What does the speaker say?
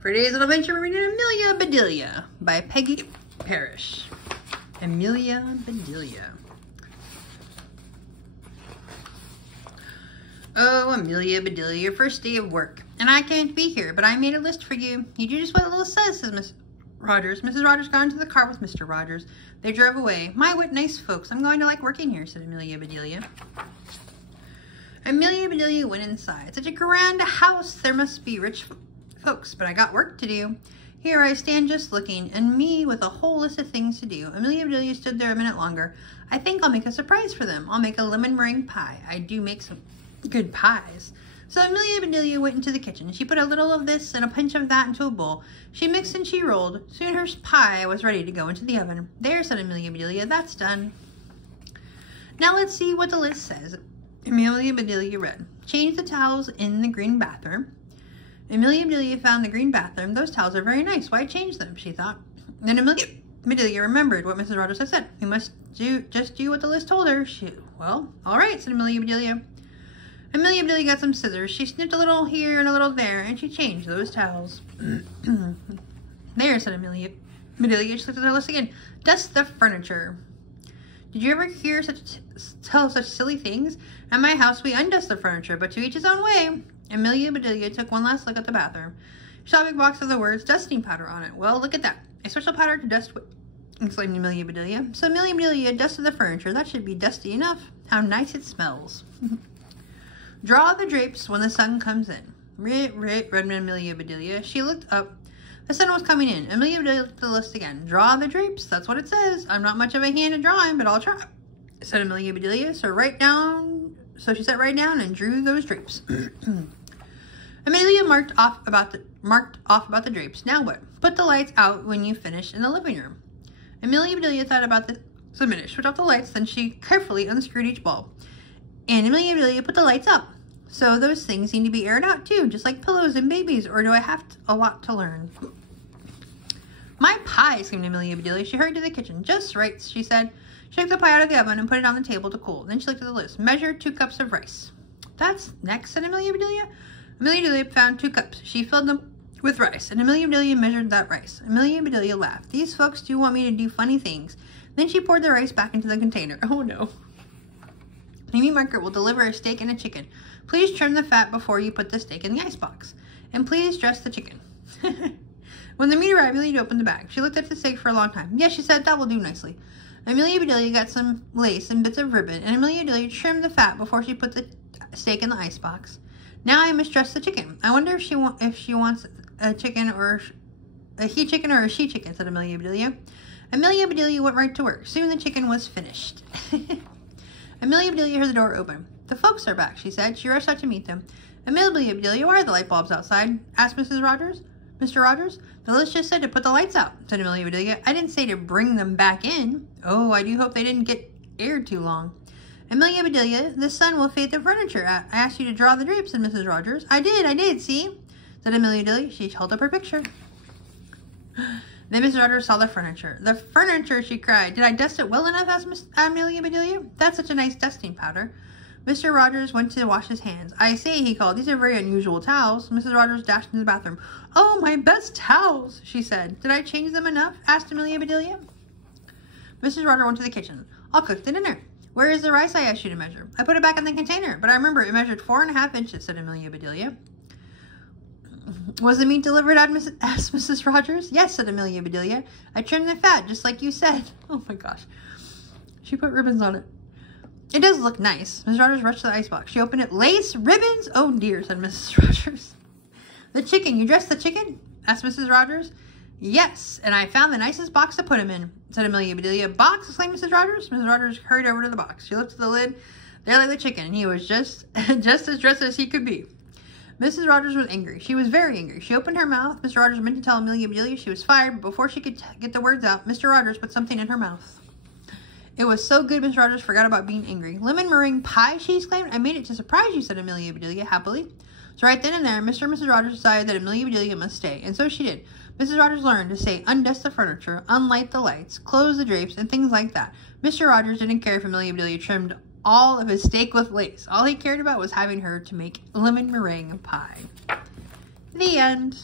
For today's little adventure, we're reading Amelia Bedelia by Peggy Parrish. Amelia Bedelia. Oh, Amelia Bedelia, your first day of work. And I can't be here, but I made a list for you. You do just what the list says Miss Rogers. Mrs. Rogers got into the car with Mr. Rogers. They drove away. My, what nice folks. I'm going to like working here, said Amelia Bedelia. Amelia Bedelia went inside. Such a grand house. There must be rich folks, but I got work to do. Here I stand just looking, and me with a whole list of things to do. Amelia Bedelia stood there a minute longer. I think I'll make a surprise for them. I'll make a lemon meringue pie. I do make some good pies. So Amelia Bedelia went into the kitchen. She put a little of this and a pinch of that into a bowl. She mixed and she rolled. Soon her pie was ready to go into the oven. There, said Amelia Bedelia, that's done. Now let's see what the list says. Amelia Bedelia read, change the towels in the green bathroom. Amelia Bedelia found the green bathroom. Those towels are very nice. Why change them, she thought. Then Amelia Bedelia remembered what Mrs. Rogers had said. We must just do what the list told her. Well, all right, said Amelia Bedelia. Amelia Bedelia got some scissors. She snipped a little here and a little there, and she changed those towels. There, said Amelia Bedelia. She looked at her list again. Dust the furniture. Did you ever hear tell such silly things? At my house, we undust the furniture, but to each his own way. Amelia Bedelia took one last look at the bathroom. She saw a big box of the words dusting powder on it. Well, look at that. A special powder to dust with, exclaimed Amelia Bedelia. So Amelia Bedelia dusted the furniture. That should be dusty enough. How nice it smells. Draw the drapes when the sun comes in. Read Amelia Bedelia. She looked up. The sun was coming in. Amelia Bedelia looked at the list again. Draw the drapes. That's what it says. I'm not much of a hand at drawing, but I'll try, said Amelia Bedelia. So she sat right down and drew those drapes. Amelia marked off about the drapes. Now what? Put the lights out when you finish in the living room. Amelia Bedelia thought about this a minute. Switched off the lights, then she carefully unscrewed each bulb. And Amelia Bedelia put the lights up. So those things need to be aired out too, just like pillows and babies, or do I have a lot to learn? My pie, screamed Amelia Bedelia. She hurried to the kitchen. Just right, she said. She took the pie out of the oven and put it on the table to cool. Then she looked at the list. Measure 2 cups of rice. That's next, said Amelia Bedelia. Amelia Bedelia found 2 cups. She filled them with rice, and Amelia Bedelia measured that rice. Amelia Bedelia laughed. These folks do want me to do funny things. Then she poured the rice back into the container. Oh no. The meat market will deliver a steak and a chicken. Please trim the fat before you put the steak in the icebox. And please dress the chicken. When the meat arrived, Amelia opened the bag. She looked at the steak for a long time. Yes, she said, that will do nicely. Amelia Bedelia got some lace and bits of ribbon, and Amelia Bedelia trimmed the fat before she put the steak in the icebox. Now I must dress the chicken. I wonder if she wants a chicken or a he chicken or a she chicken, said Amelia Bedelia. Amelia Bedelia went right to work. Soon the chicken was finished. Amelia Bedelia heard the door open. The folks are back, she said. She rushed out to meet them. Amelia Bedelia, why are the light bulbs outside? Asked Mrs. Rogers. Mr. Rogers, the list just said to put the lights out, said Amelia Bedelia. I didn't say to bring them back in. Oh, I do hope they didn't get aired too long. Amelia Bedelia, the sun will fade the furniture. I asked you to draw the drapes, said Mrs. Rogers. I did, see, said Amelia Bedelia. She held up her picture. Then Mrs. Rogers saw the furniture. The furniture, she cried. Did I dust it well enough, asked Miss Amelia Bedelia. That's such a nice dusting powder. Mr. Rogers went to wash his hands. I say, he called, these are very unusual towels. Mrs. Rogers dashed into the bathroom. Oh, my best towels, she said. Did I change them enough? Asked Amelia Bedelia. Mrs. Rogers went to the kitchen. I'll cook the dinner. Where is the rice I asked you to measure? I put it back in the container, but I remember it measured 4½ inches, said Amelia Bedelia. Was the meat delivered? Asked Mrs. Rogers. Yes, said Amelia Bedelia. I trimmed the fat, just like you said. Oh my gosh. She put ribbons on it. It does look nice. Mrs. Rogers rushed to the icebox. She opened it. Lace? Ribbons? Oh dear, said Mrs. Rogers. The chicken. You dressed the chicken? Asked Mrs. Rogers. Yes, and I found the nicest box to put him in, said Amelia Bedelia. Box? Exclaimed Mrs. Rogers. Mrs. Rogers hurried over to the box. She lifted the lid. There lay the chicken, and he was just as dressed as he could be. Mrs. Rogers was angry. She was very angry. She opened her mouth. Mr. Rogers meant to tell Amelia Bedelia she was fired, but before she could get the words out, Mr. Rogers put something in her mouth. It was so good, Mrs. Rogers forgot about being angry. Lemon meringue pie, she exclaimed. I made it to surprise you, said Amelia Bedelia happily. So right then and there, Mr. and Mrs. Rogers decided that Amelia Bedelia must stay, and so she did. Mrs. Rogers learned to say, undust the furniture, unlight the lights, close the drapes, and things like that. Mr. Rogers didn't care if Amelia Bedelia trimmed all of his steak with lace. All he cared about was having her to make lemon meringue pie. The end.